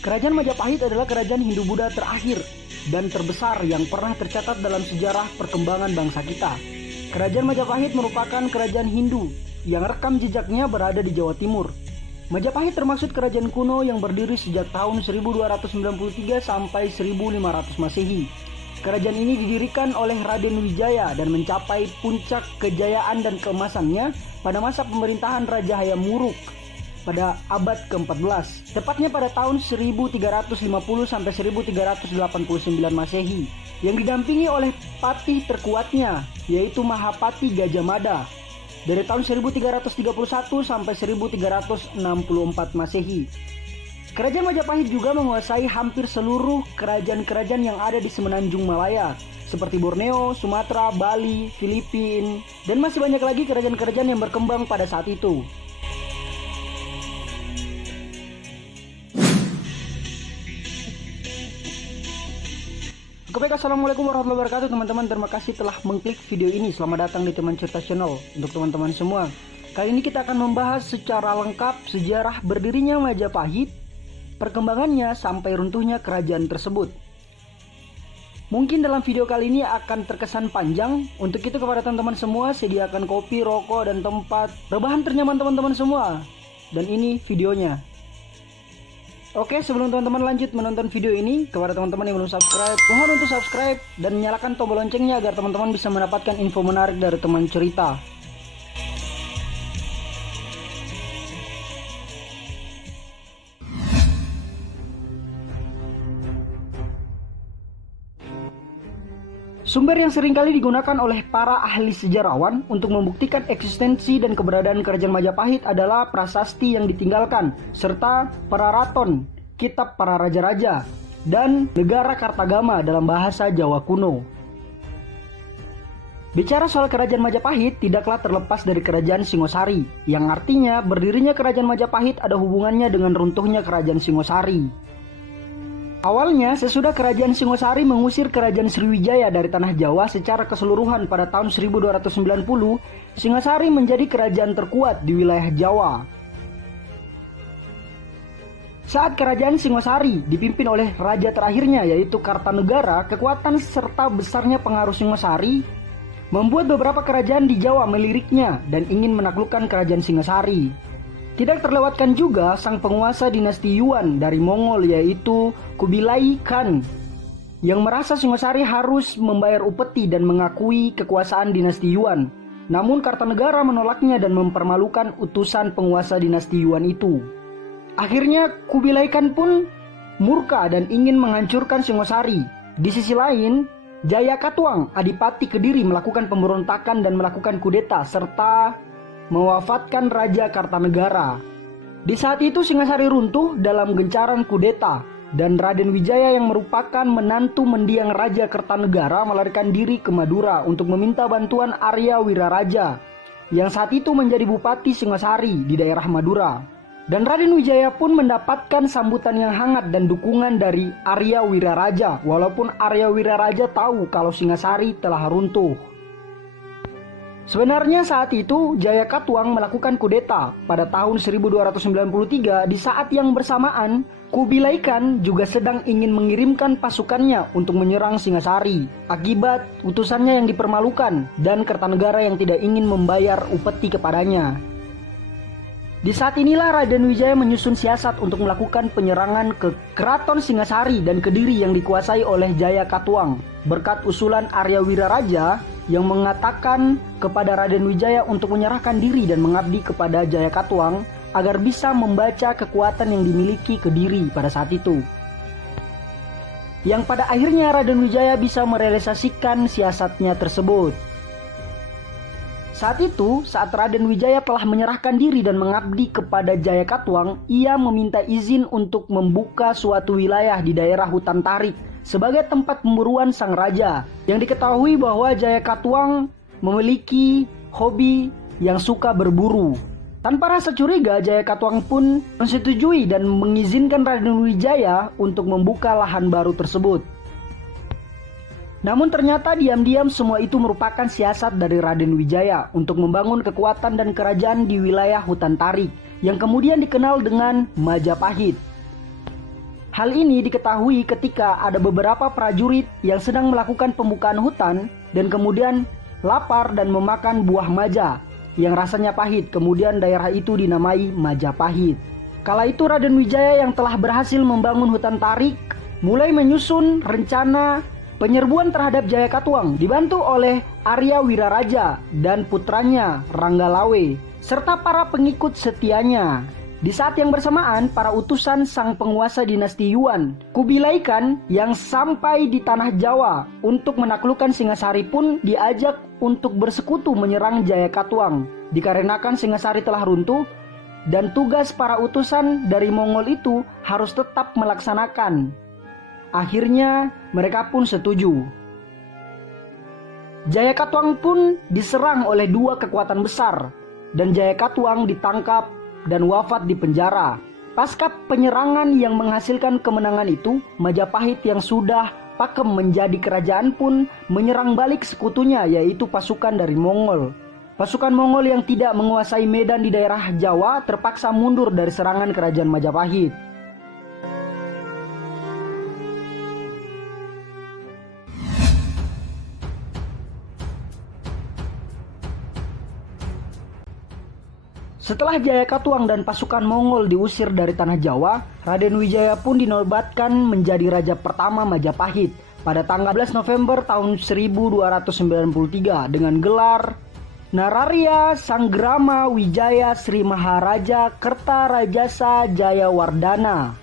Kerajaan Majapahit adalah kerajaan Hindu-Buddha terakhir dan terbesar yang pernah tercatat dalam sejarah perkembangan bangsa kita. Kerajaan Majapahit merupakan kerajaan Hindu yang rekam jejaknya berada di Jawa Timur. Majapahit termasuk kerajaan kuno yang berdiri sejak tahun 1293 sampai 1500 Masehi. Kerajaan ini didirikan oleh Raden Wijaya dan mencapai puncak kejayaan dan keemasannya pada masa pemerintahan Raja Hayam Wuruk pada abad ke-14, tepatnya pada tahun 1350 sampai 1389 Masehi, yang didampingi oleh patih terkuatnya yaitu Mahapati Gajah Mada dari tahun 1331 sampai 1364 Masehi. Kerajaan Majapahit juga menguasai hampir seluruh kerajaan-kerajaan yang ada di Semenanjung Malaya seperti Borneo, Sumatera, Bali, Filipina, dan masih banyak lagi kerajaan-kerajaan yang berkembang pada saat itu. Oke, assalamualaikum warahmatullahi wabarakatuh teman-teman. Terima kasih telah mengklik video ini. Selamat datang di Teman Cerita Channel. Untuk teman-teman semua, kali ini kita akan membahas secara lengkap sejarah berdirinya Majapahit, perkembangannya sampai runtuhnya kerajaan tersebut. Mungkin dalam video kali ini akan terkesan panjang. Untuk itu kepada teman-teman semua, sediakan kopi, rokok, dan tempat rebahan ternyaman teman-teman semua. Dan ini videonya. Oke, sebelum teman-teman lanjut menonton video ini, kepada teman-teman yang belum subscribe, mohon untuk subscribe dan nyalakan tombol loncengnya agar teman-teman bisa mendapatkan info menarik dari Teman Cerita. Sumber yang seringkali digunakan oleh para ahli sejarawan untuk membuktikan eksistensi dan keberadaan kerajaan Majapahit adalah prasasti yang ditinggalkan, serta Pararaton, kitab para raja-raja, dan negara Kartagama dalam bahasa Jawa kuno. Bicara soal kerajaan Majapahit tidaklah terlepas dari kerajaan Singosari, yang artinya berdirinya kerajaan Majapahit ada hubungannya dengan runtuhnya kerajaan Singosari. Awalnya, sesudah kerajaan Singosari mengusir kerajaan Sriwijaya dari tanah Jawa secara keseluruhan pada tahun 1290, Singosari menjadi kerajaan terkuat di wilayah Jawa. Saat kerajaan Singosari dipimpin oleh raja terakhirnya yaitu Kartanegara, kekuatan serta besarnya pengaruh Singosari membuat beberapa kerajaan di Jawa meliriknya dan ingin menaklukkan kerajaan Singosari. Tidak terlewatkan juga sang penguasa dinasti Yuan dari Mongol yaitu Kubilai Khan yang merasa Singosari harus membayar upeti dan mengakui kekuasaan dinasti Yuan. Namun Kartanegara menolaknya dan mempermalukan utusan penguasa dinasti Yuan itu. Akhirnya Kubilai Khan pun murka dan ingin menghancurkan Singosari. Di sisi lain, Jayakatwang, Adipati Kediri melakukan pemberontakan dan melakukan kudeta serta mewafatkan Raja Kartanegara. Di saat itu Singosari runtuh dalam gencaran kudeta dan Raden Wijaya yang merupakan menantu mendiang Raja Kartanegara melarikan diri ke Madura untuk meminta bantuan Arya Wiraraja yang saat itu menjadi Bupati Singosari di daerah Madura. Dan Raden Wijaya pun mendapatkan sambutan yang hangat dan dukungan dari Arya Wiraraja walaupun Arya Wiraraja tahu kalau Singosari telah runtuh. Sebenarnya saat itu Jayakatwang melakukan kudeta pada tahun 1293 di saat yang bersamaan Kubilai Khan juga sedang ingin mengirimkan pasukannya untuk menyerang Singosari akibat utusannya yang dipermalukan dan Kartanegara yang tidak ingin membayar upeti kepadanya. Di saat inilah Raden Wijaya menyusun siasat untuk melakukan penyerangan ke Keraton Singosari dan Kediri yang dikuasai oleh Jayakatwang berkat usulan Arya Wiraraja yang mengatakan kepada Raden Wijaya untuk menyerahkan diri dan mengabdi kepada Jayakatwang agar bisa membaca kekuatan yang dimiliki Kediri pada saat itu. Yang pada akhirnya Raden Wijaya bisa merealisasikan siasatnya tersebut. Saat itu, saat Raden Wijaya telah menyerahkan diri dan mengabdi kepada Jayakatwang, ia meminta izin untuk membuka suatu wilayah di daerah Hutan Tarik sebagai tempat pemburuan sang raja, yang diketahui bahwa Jayakatwang memiliki hobi yang suka berburu. Tanpa rasa curiga, Jayakatwang pun menyetujui dan mengizinkan Raden Wijaya untuk membuka lahan baru tersebut. Namun ternyata diam-diam semua itu merupakan siasat dari Raden Wijaya untuk membangun kekuatan dan kerajaan di wilayah Hutan Tarik yang kemudian dikenal dengan Majapahit. Hal ini diketahui ketika ada beberapa prajurit yang sedang melakukan pembukaan hutan dan kemudian lapar dan memakan buah maja yang rasanya pahit. Kemudian daerah itu dinamai Majapahit. Kala itu Raden Wijaya yang telah berhasil membangun hutan tarik mulai menyusun rencana penyerbuan terhadap Jayakatwang, dibantu oleh Arya Wiraraja dan putranya Ranggalawe serta para pengikut setianya. Di saat yang bersamaan, para utusan sang penguasa dinasti Yuan, Kubilai Khan, yang sampai di tanah Jawa untuk menaklukkan Singasari pun diajak untuk bersekutu menyerang Jayakatwang. Dikarenakan Singasari telah runtuh dan tugas para utusan dari Mongol itu harus tetap melaksanakan. Akhirnya mereka pun setuju. Jayakatwang pun diserang oleh dua kekuatan besar dan Jayakatwang ditangkap dan wafat di penjara. Pasca penyerangan yang menghasilkan kemenangan itu, Majapahit yang sudah pakem menjadi kerajaan pun menyerang balik sekutunya, yaitu pasukan dari Mongol. Pasukan Mongol yang tidak menguasai medan di daerah Jawa terpaksa mundur dari serangan kerajaan Majapahit. Setelah Jayakatwang dan pasukan Mongol diusir dari tanah Jawa, Raden Wijaya pun dinobatkan menjadi raja pertama Majapahit pada tanggal 11 November tahun 1293 dengan gelar Nararya Sanggrama Wijaya Sri Maharaja Kertarajasa Jayawardana.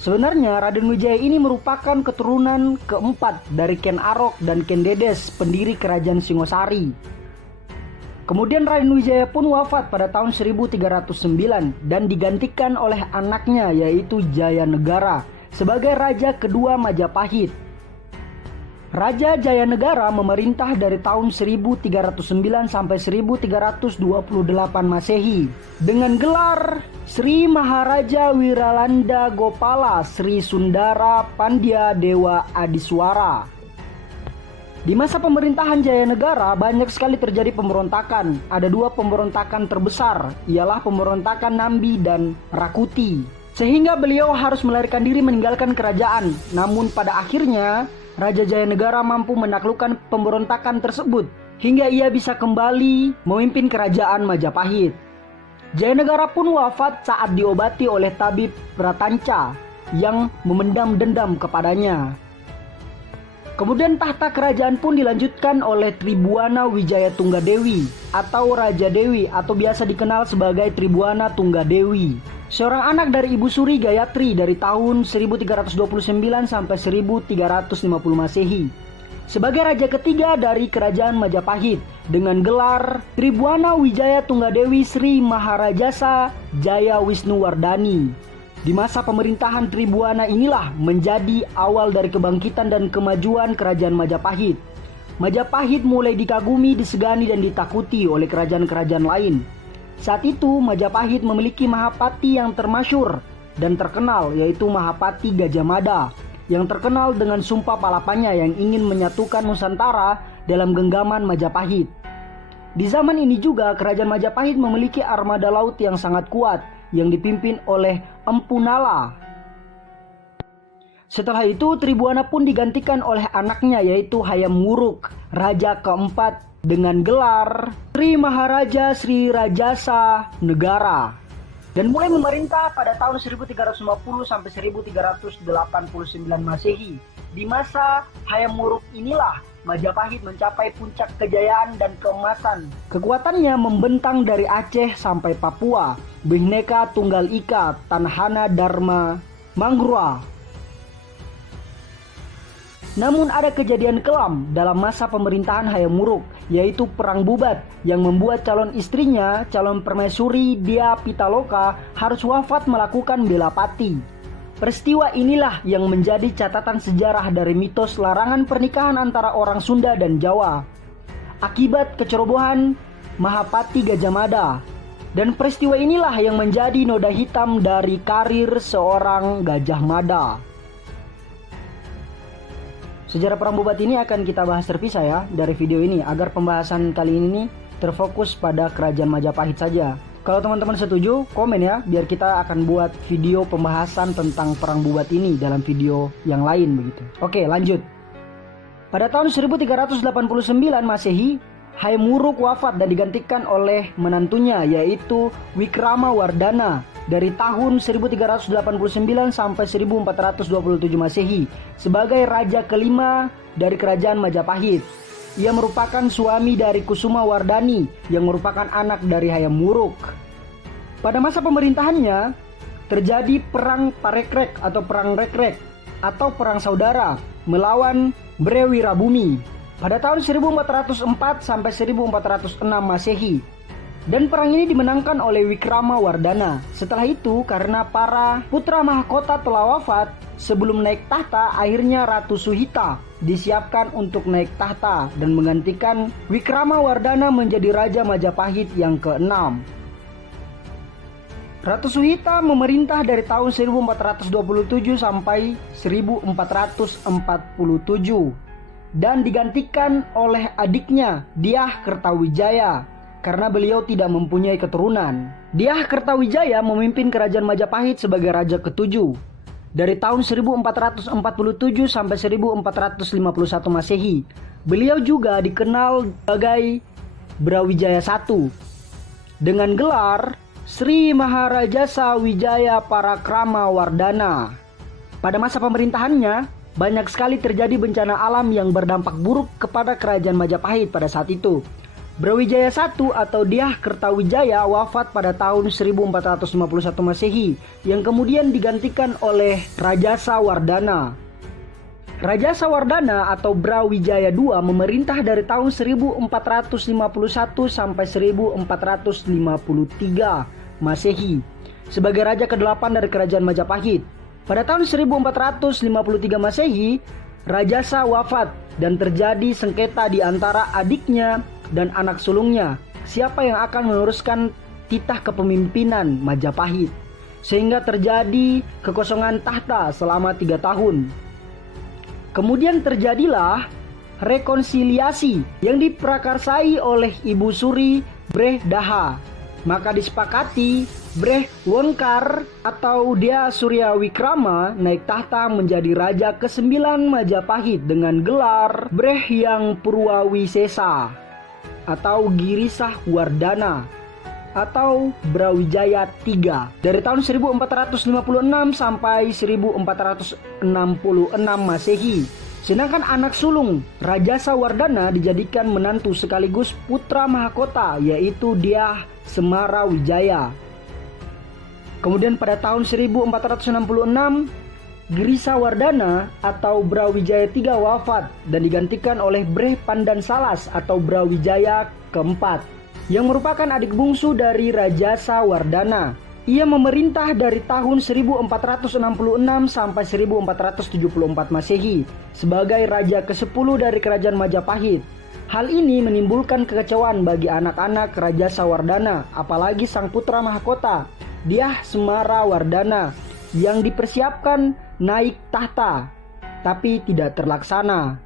Sebenarnya Raden Wijaya ini merupakan keturunan keempat dari Ken Arok dan Ken Dedes, pendiri kerajaan Singosari. Kemudian Raden Wijaya pun wafat pada tahun 1309 dan digantikan oleh anaknya yaitu Jayanegara sebagai raja kedua Majapahit. Raja Jayanegara memerintah dari tahun 1309 sampai 1328 Masehi dengan gelar Sri Maharaja Wiralanda Gopala Sri Sundara Pandya Dewa Adiswara. Di masa pemerintahan Jayanegara banyak sekali terjadi pemberontakan. Ada dua pemberontakan terbesar, ialah pemberontakan Nambi dan Rakuti. Sehingga beliau harus melarikan diri meninggalkan kerajaan. Namun pada akhirnya Raja Jayanegara mampu menaklukkan pemberontakan tersebut hingga ia bisa kembali memimpin kerajaan Majapahit. Jayanegara pun wafat saat diobati oleh tabib Pratanca yang memendam dendam kepadanya. Kemudian tahta kerajaan pun dilanjutkan oleh Tribuana Wijaya Tunggadewi atau Raja Dewi atau biasa dikenal sebagai Tribuana Tunggadewi. Seorang anak dari Ibu Suri Gayatri dari tahun 1329 sampai 1350 Masehi. Sebagai raja ketiga dari kerajaan Majapahit dengan gelar Tribuana Wijaya Tunggadewi Sri Maharajasa Jaya Wisnuwardani. Di masa pemerintahan Tribuana inilah menjadi awal dari kebangkitan dan kemajuan kerajaan Majapahit. Majapahit mulai dikagumi, disegani dan ditakuti oleh kerajaan-kerajaan lain. Saat itu Majapahit memiliki Mahapati yang termasyur dan terkenal, yaitu Mahapati Gajah Mada, yang terkenal dengan sumpah palapanya yang ingin menyatukan Nusantara dalam genggaman Majapahit. Di zaman ini juga kerajaan Majapahit memiliki armada laut yang sangat kuat yang dipimpin oleh Empu Nala. Setelah itu Tribuana pun digantikan oleh anaknya yaitu Hayam Wuruk, raja keempat dengan gelar Sri Maharaja Sri Rajasa Negara, dan mulai memerintah pada tahun 1350 sampai 1389 Masehi. Di masa Hayam Wuruk inilah Majapahit mencapai puncak kejayaan dan keemasan. Kekuatannya membentang dari Aceh sampai Papua, Bhinneka Tunggal Ika, Tanahana Dharma Mangrua. Namun ada kejadian kelam dalam masa pemerintahan Hayam Wuruk, yaitu Perang Bubat yang membuat calon istrinya, calon permaisuri Dia Pitaloka harus wafat melakukan bela pati. Peristiwa inilah yang menjadi catatan sejarah dari mitos larangan pernikahan antara orang Sunda dan Jawa akibat kecerobohan Mahapati Gajah Mada. Dan peristiwa inilah yang menjadi noda hitam dari karir seorang Gajah Mada. Sejarah Perang Bubat ini akan kita bahas terpisah ya dari video ini, agar pembahasan kali ini terfokus pada kerajaan Majapahit saja. Kalau teman-teman setuju, komen ya, biar kita akan buat video pembahasan tentang perang Bubat ini dalam video yang lain begitu. Oke, lanjut. Pada tahun 1389 Masehi, Hayam Wuruk wafat dan digantikan oleh menantunya yaitu Wikramawardhana dari tahun 1389 sampai 1427 Masehi sebagai raja kelima dari kerajaan Majapahit. Ia merupakan suami dari Kusumawardhani yang merupakan anak dari Hayam Wuruk. Pada masa pemerintahannya terjadi perang Parekrek atau perang Rekrek atau perang saudara melawan Bre Wirabumi pada tahun 1404 sampai 1406 Masehi. Dan perang ini dimenangkan oleh Wikramawardhana. Setelah itu karena para putra mahkota telah wafat sebelum naik tahta, akhirnya Ratu Suhita disiapkan untuk naik tahta dan menggantikan Wikramawardhana menjadi Raja Majapahit yang ke-6. Ratu Suhita memerintah dari tahun 1427 sampai 1447 dan digantikan oleh adiknya Dyah Kertawijaya karena beliau tidak mempunyai keturunan. Dyah Kertawijaya memimpin kerajaan Majapahit sebagai raja ke-7 dari tahun 1447 sampai 1451 Masehi. Beliau juga dikenal sebagai Brawijaya I dengan gelar Sri Maharajasa Wijaya Parakramawardhana. Pada masa pemerintahannya, banyak sekali terjadi bencana alam yang berdampak buruk kepada kerajaan Majapahit pada saat itu. Brawijaya I atau Dyah Kertawijaya wafat pada tahun 1451 Masehi yang kemudian digantikan oleh Rajasa Wardhana. Rajasa Wardhana atau Brawijaya II memerintah dari tahun 1451 sampai 1453 Masehi sebagai raja ke-8 dari kerajaan Majapahit. Pada tahun 1453 Masehi, Rajasa wafat dan terjadi sengketa di antara adiknya dan anak sulungnya, siapa yang akan meneruskan titah kepemimpinan Majapahit, sehingga terjadi kekosongan tahta selama 3 tahun. Kemudian terjadilah rekonsiliasi yang diprakarsai oleh Ibu Suri Breh Daha. Maka disepakati Breh Wongkar atau Dyah Surya Wikrama naik tahta menjadi raja ke-9 Majapahit dengan gelar Breh Hyang Purwawisesa atau Girisah Wardhana atau Brawijaya III dari tahun 1456 sampai 1466 Masehi. Sedangkan anak sulung Rajasa Wardhana dijadikan menantu sekaligus putra mahkota yaitu Dyah Semarawijaya. Kemudian pada tahun 1466 Girisawardhana atau Brawijaya III wafat dan digantikan oleh Breh Pandansalas atau Brawijaya keempat yang merupakan adik bungsu dari Rajasa Wardhana. Ia memerintah dari tahun 1466 sampai 1474 Masehi sebagai raja ke-10 dari kerajaan Majapahit. Hal ini menimbulkan kekecewaan bagi anak-anak Rajasa Wardhana, apalagi sang putra mahkota Dyah Semarawardhana yang dipersiapkan naik tahta tapi tidak terlaksana.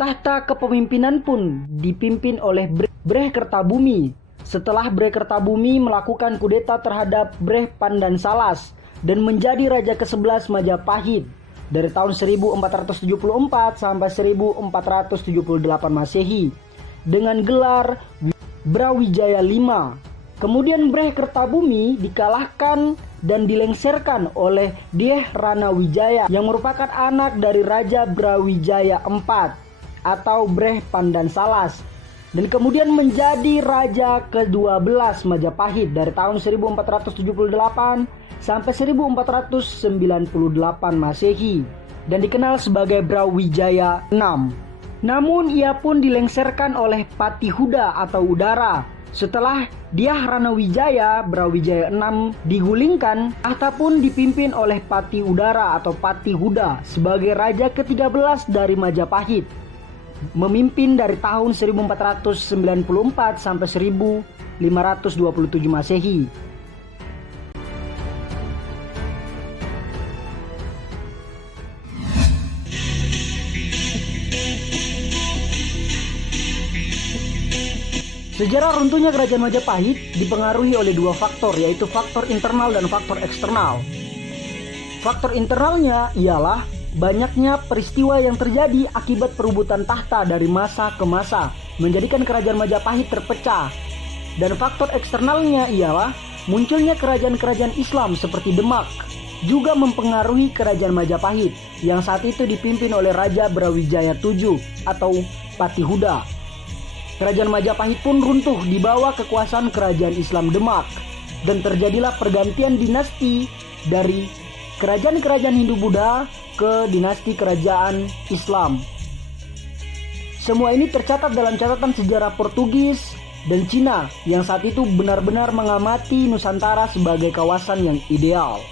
Tahta kepemimpinan pun dipimpin oleh Breh Kertabumi setelah Breh Kertabumi melakukan kudeta terhadap Breh Pandansalas dan menjadi raja ke-11 Majapahit dari tahun 1474 sampai 1478 Masehi dengan gelar Brawijaya V. Kemudian Breh Kertabumi dikalahkan dan dilengserkan oleh Dyah Ranawijaya yang merupakan anak dari Raja Brawijaya IV atau Breh Pandansalas dan kemudian menjadi raja ke-12 Majapahit dari tahun 1478 sampai 1498 Masehi dan dikenal sebagai Brawijaya VI. Namun ia pun dilengserkan oleh Patihuda atau Udara. Setelah Dyah Ranawijaya Brawijaya VI digulingkan, tahta pun dipimpin oleh Pati Udara atau Patihuda sebagai raja ke-13 dari Majapahit, memimpin dari tahun 1494 sampai 1527 Masehi. Sejarah runtuhnya Kerajaan Majapahit dipengaruhi oleh dua faktor, yaitu faktor internal dan faktor eksternal. Faktor internalnya ialah banyaknya peristiwa yang terjadi akibat perebutan tahta dari masa ke masa, menjadikan Kerajaan Majapahit terpecah. Dan faktor eksternalnya ialah munculnya kerajaan-kerajaan Islam seperti Demak, juga mempengaruhi Kerajaan Majapahit yang saat itu dipimpin oleh Raja Brawijaya VII atau Patihuda. Kerajaan Majapahit pun runtuh di bawah kekuasaan Kerajaan Islam Demak, dan terjadilah pergantian dinasti dari kerajaan-kerajaan Hindu-Buddha ke dinasti kerajaan Islam. Semua ini tercatat dalam catatan sejarah Portugis dan Cina yang saat itu benar-benar mengamati Nusantara sebagai kawasan yang ideal.